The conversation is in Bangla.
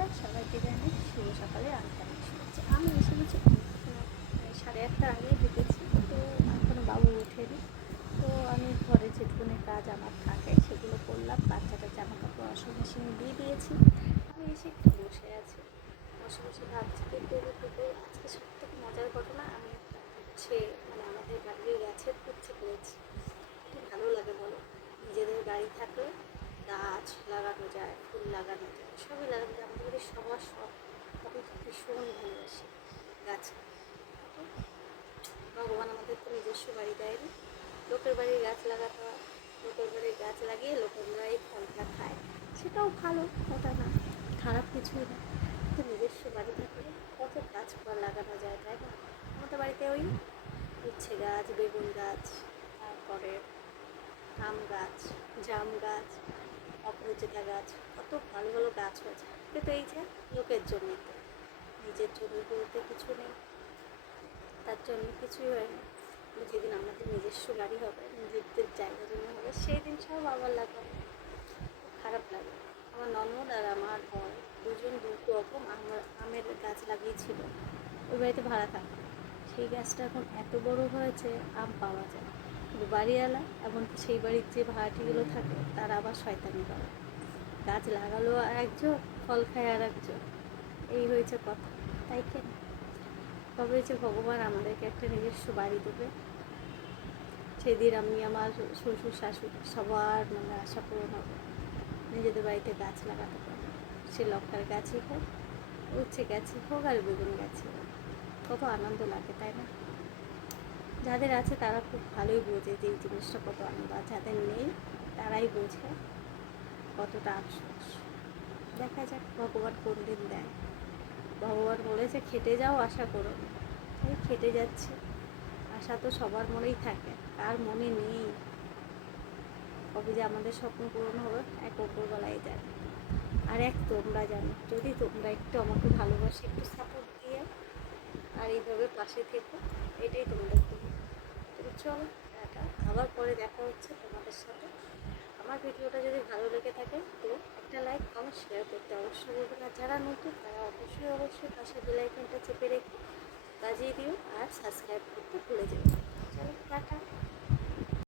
বন্ধুরা, সবাইকে জানাই শুভ সকালে আন্তরিক শুভেচ্ছা। আমি এসে গেছি 8:30টার আগেই ঢুকেছি, তো এখনও বাবু ওঠেনি। তো আমি ঘরে যেটুকুনি কাজ আমার থাকে সেগুলো করলাম। বাচ্চাটার জামা কাপড় ওয়াশিং মেশিনে দিয়ে দিয়েছি। আমি এসে একটু বসে আছি, বসে বসে ভাবছি কী করবো কী করবো। আজকে সব থেকে মজার ঘটনা, আমি হচ্ছে আমাদের বাড়ির গাছের পুচ্ছে করেছি। কি ভালো লাগে বলো, নিজেদের বাড়ি থাকলে গাছ লাগানো যায়, ফুল লাগানো যায়, সবই লাগানো যায়। আমাদের বাড়ির সবার শখ, আমি তো ভীষণ ভালোবাসি গাছ। তো ভগবান আমাদের তো নিজস্ব বাড়ি দেয়নি, লোকের বাড়ির গাছ লাগাতে হয়। লোকের বাড়ির গাছ লাগিয়ে লোকের বাড়ি ফলটা খায়, সেটাও ভালো, ওটা না, খারাপ কিছুই না। কিন্তু নিজস্ব বাড়ি থাকলে কত গাছপালা লাগানো যায়, তাই না? আমাদের বাড়িতে ওই উচ্ছে গাছ, বেগুন গাছ, তারপরে আম গাছ, জাম গাছ, অপরাজিতা গাছ, কত ভালো ভালো গাছ হয়েছে। কিন্তু এই যে লোকের জমিতে, নিজের জমি বলতে কিছু নেই, তার জন্য কিছুই হয়নি। যেদিন আমাদের নিজস্ব বাড়ি হবে, নিজেদের জায়গা জমি হবে, সেই দিন সব আবার লাগাবো। খারাপ লাগে। আমার ননদ আর আমার বর দুজন দু রকম আমের গাছ লাগিয়েছিল, ওই বাড়িতে ভাড়া থাকে। সেই গাছটা এখন এত বড় হয়েছে, আম পাওয়া যায়। কিন্তু বাড়িওয়ালা, এমনকি সেই বাড়ির যে ভাড়াটিগুলো থাকে, তারা আবার শয়তানি করে। গাছ লাগালো আর একজন, ফল খায় আর একজন, এই হয়েছে কথা। তাই কেন, তবে যে ভগবান আমাদেরকে একটা নিজস্ব বাড়ি দেবে, সেদিন আমি আমার শ্বশুর শাশুড়ি সবার আশা পূরণ হবে। নিজেদের বাড়িতে গাছ লাগাতে পারবো, সে লঙ্কার গাছই হোক, উচ্ছে গাছই হোক, আর বেগুন গাছই হোক। কত আনন্দ লাগে, তাই না? যাদের আছে তারা খুব ভালোই বোঝে যে এই জিনিসটা কত আনন্দ, আর যাদের নেই তারাই বোঝে কতটা আফসোস। দেখা যাক ভগবান কোন দিন দেয়। ভগবান বলেছে খেটে যাও, আশা করো না। তাই খেটে যাচ্ছে। আশা তো সবার মনেই থাকে, কার মনে নেই। কবে যে আমাদের স্বপ্ন পূরণ হবে, এক ওপরবেলাই জানে। আর এক তোমরা জানো, যদি তোমরা একটু আমাকে ভালোবাসে, একটু সাপোর্ট দিয়ে আর এইভাবে পাশে থেকো, এটাই তোমাদের জন্য। তো চলো, টাটা, আবার পরে দেখা হচ্ছে তোমাদের সাথে। আমার ভিডিওটা যদি ভালো লেগে থাকে তো একটা লাইক, কমেন্ট, শেয়ার করতে অবশ্যই বলবেন। আর যারা নতুন তারা অবশ্যই পাশে বেল আইকনটা চেপে রেখে বাজিয়ে দিও, আর সাবস্ক্রাইব করতে ভুলে যাবে। চলো, টাটা।